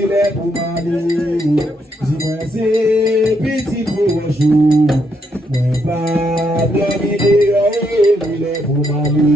ilẹ̀ bùmálì, jìmọ̀ sí bìtì kò wọ̀ṣù, wọ́n bá dọ́mídé ọ̀hún ilẹ̀ bùmálì.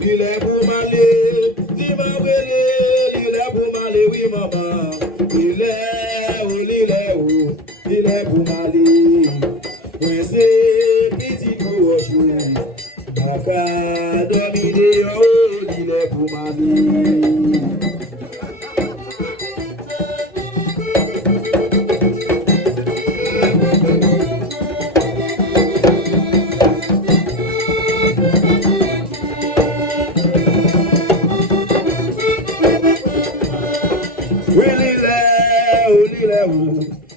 Lílẹ̀ bùmálì, tí máa wélé, lílẹ̀ bùmálì wí màmá. Lílẹ̀ bùmálì, wọ́n ṣe bìtì kò wọ̀ṣù. Bàbá dọ́mídé ọ̀hún lílẹ̀ bùmálì.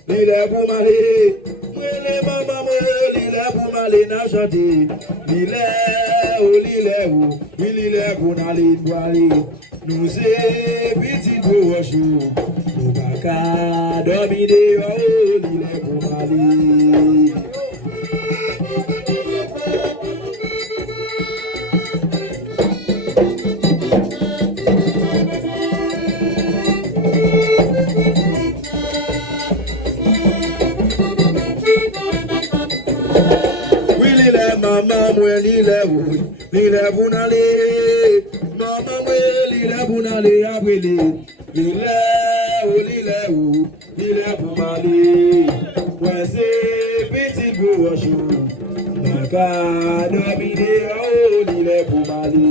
Lílẹ̀ bùmálì, mwele mama mwe, lílẹ̀ bùmálì náṣọ́dé. Lílẹ̀ bùnálì bùálì, nùsé bìtì kò wọ̀ṣù. Bùbákà dọ́mídé ọ̀hún lílẹ̀ bùmálì. Mama mwe lílẹ̀ bùnálì, mama mwe lílẹ̀ bùnálì abele. Lílẹ̀ bùmálì, wọ́n ṣe bìtì kò wọ̀ṣù. Bàbá dọ́mídé ọ̀hún lílẹ̀ bùmálì.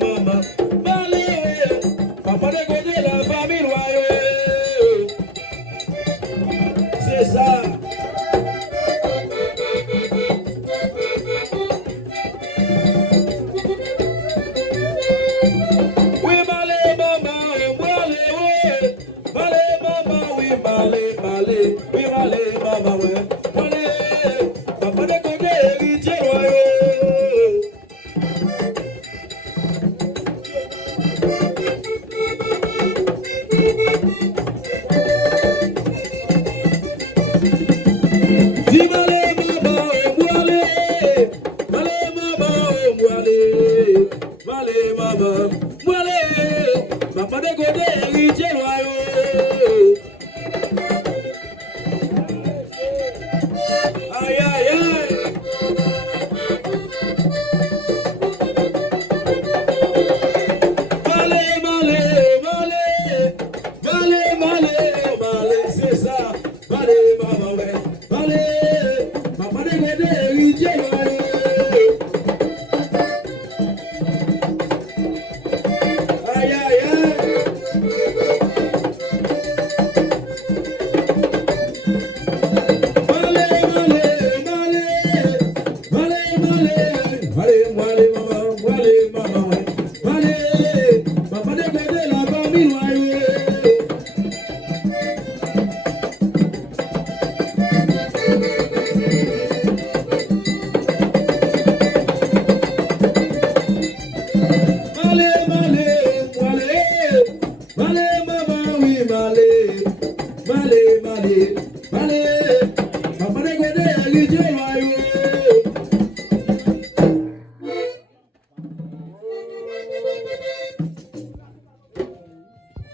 Mama, vale, papá de Godé, la familia, c'est ça. Oui, malé, mama, malé, mama, oui, malé, oui, malé, mama, oui, malé, papá de Godé, héritier royaux. Papa de Godé, héritier royaux. Aïe, aïe, aïe. Malé, c'est ça. Malé, maman, ouais. Malé, Papa de Godé, héritier royaux. Male, male, male.